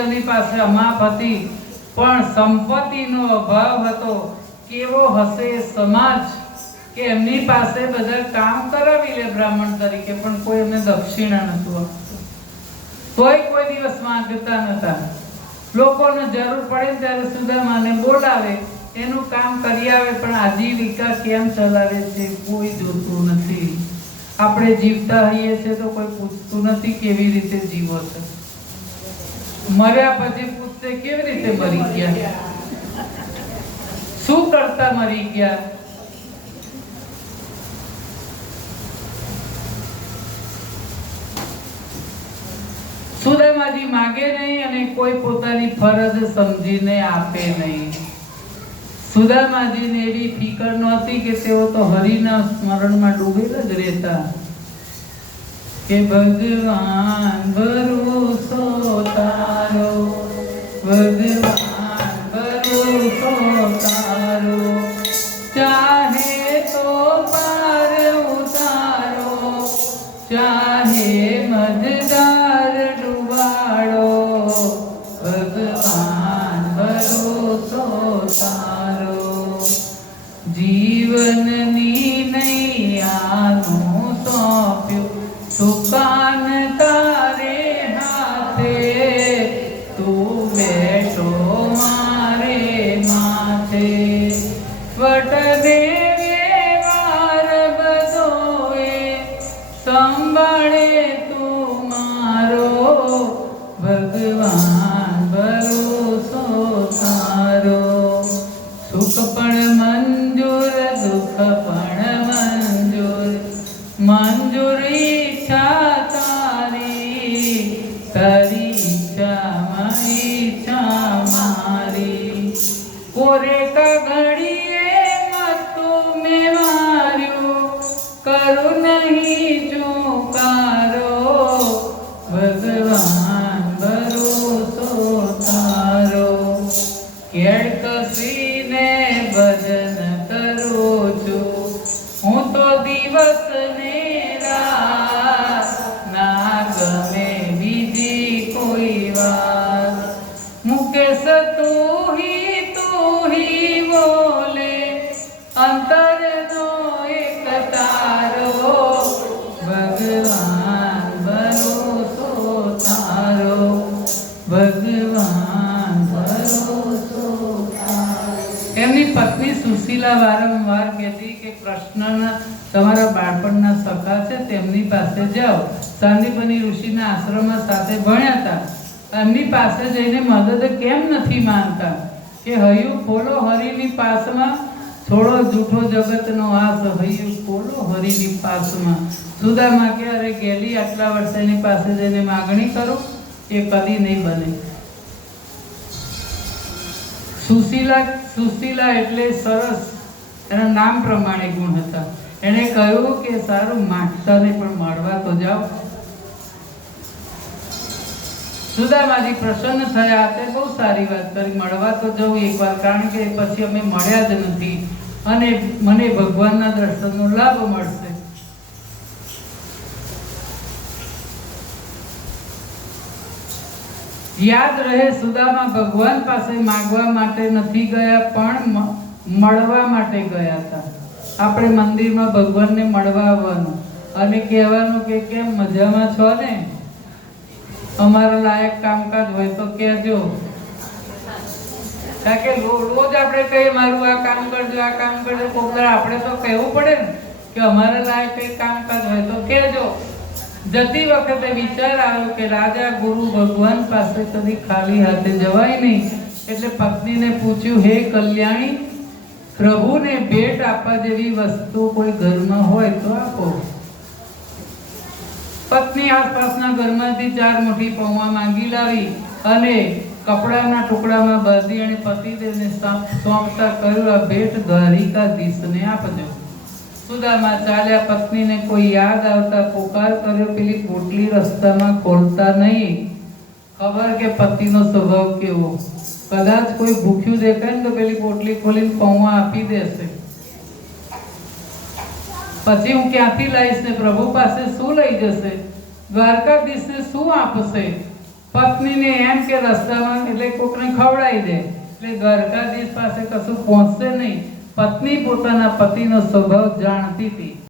એની પાસે અમાપ હતી, પણ સંપત્તિનો અભાવ હતો. કેવો હશે સમાજ કે એમની પાસે બધા કામ કરાવી લે બ્રાહ્મણ તરીકે, પણ કોઈ એમને દક્ષિણા નતું આપતું. કોઈ દિવસ માંગતા નતા. લોકોને જરૂર પડે ત્યારે સુદામાને બોલાવે, એનું કામ કરી આવે, પણ આજીવિકા કેમ ચલાવે છે કોઈ જોતું નથી. આપણે જીવતા હોઈએ છીએ તો કોઈ પૂછતું નથી કેવી રીતે જીવો છો. મર્યા પછી પૂછતે કેવી રીતે મરી ગયા, શું કરતા મરી ગયા. સુદામાજી માગે નહીં અને કોઈ પોતાની ફરજ સમજીને આપે નહીં. સુદામાજીને એવી ફિકર નહોતી કે તેઓ તો હરિના સ્મરણમાં ડૂબેલા જ રહેતા કે ભગવાન ભરોસો તારો, ભગવાન ભરોસો તારો, ચાહે તો પાર ઉતારો, ચાહે મજદાર ડુબાડો, ભગવાન ભરોસો તારો. જીવનની નૈયાનું સોંપ્યું સુકાન તારે હાથે, તું બેઠો મારે માથે. વટને વ્યવહાર બધોએ સંભાળે તું મારો, ભગવાન ભરોસો તારો. સુખ પણ મંજૂર, દુઃખ પણ મંજૂર, મંજૂર ઈચ્છા તારી, તારી ઈચ્છામાં ઈચ્છા મારી. કોરે ઘડીએ મતું મેં માર્યું, કરું નહીં ચૂકારો, ભગવાન ભરોસો તારો. કેળ કસીને ભજન કરું છું હું તો દિવસ ને રાત, ના ગમે બીજી કોઈ વાત. મુકેશ તું ही બોલે, અંતરનો એક તારો, ભગવાન ભરોસો તારો, ભગવાન ભરોસો તારો. એમની પત્ની સુશીલા વારંવાર કહેતી કે કૃષ્ણના તમારા બાળપણના સખા છે તેમની પાસે જાઓ. સાંદીપની ઋષિના આશ્રમમાં સાથે ભણ્યા હતા. એમની પાસે જઈને મદદ કેમ નથી માંગતા કે હૈયું ખોલો હરિની પાસમાં, છોડો જૂઠો જગતનો આસ, હૈયું ખોલો હરિની પાસમાં. સુદામા કે અરે ગેલી આટલા વર્ષેની પાસે જઈને માગણી કરો, એ કદી નહીં બને. સુશીલા એટલે સરસ, એના નામ પ્રમાણે ગુણ હતા. એણે કહ્યું કે સારું માંગતાને પણ મળવા તો જાઓ. સુદામાજી પ્રસન્ન થયા. તે બહુ સારી વાત કરી, મળવા તો જવું એકવાર, કારણ કે પછી અમે મળ્યા જ નથી અને મને ભગવાનના દર્શનનો લાભ મળશે. યાદ રહે, સુદામા ભગવાન પાસે માંગવા માટે નથી ગયા, પણ મળવા માટે ગયા હતા. આપણે મંદિરમાં ભગવાનને મળવા આવવાનું અને કહેવાનું કે કેમ મજામાં છો ને, અમારા લાયક કામકાજ હોય તો કહેજો. કારણ કે રોજ આપણે કહીએ મારું આ કામ કરજો, આ કામ કરજો, કોકદાર આપણે તો કહેવું પડે ને કે અમારા લાયક કંઈ કામકાજ હોય તો કહેજો. જતી વખતે વિચાર આવ્યો કે રાજા ગુરુ ભગવાન પાસે કદી ખાલી હાથે જવાય નહીં. એટલે પત્નીને પૂછ્યું, હે કલ્યાણી, પ્રભુને ભેટ આપવા જેવી વસ્તુ કોઈ ઘરમાં હોય તો આપો. પત્ની આસપાસના ઘરમાંથી 4 મુઠ્ઠી પૌવા માંગી લાવી અને કપડાના ટુકડામાં બાંધી અને પતિદેવને સોંપતા કહ્યું, આ ભેટ દ્વારિકાધીશને આપજો. સુદામા ચાલ્યા. પત્નીને કોઈ યાદ આવતા પોકાર કર્યો, પેલી પોટલી રસ્તામાં ખોલતા નહીં. ખબર કે પતિનો સ્વભાવ કેવો, કદાચ કોઈ ભૂખ્યું દેખાય ને તો પેલી પોટલી ખોલીને પૌવા આપી દેશે. પછી હું ક્યાંથી લાવીશ ને પ્રભુ પાસે શું લઈ જશે, દ્વારકાધીશને શું આપશે. પત્નીને એમ કે રસ્તામાં એટલે કોકને ખવડાવી દે એટલે દ્વારકાધીશ પાસે કશું પહોંચશે નહીં. પત્ની પોતાના પતિનો સ્વભાવ જાણતી હતી.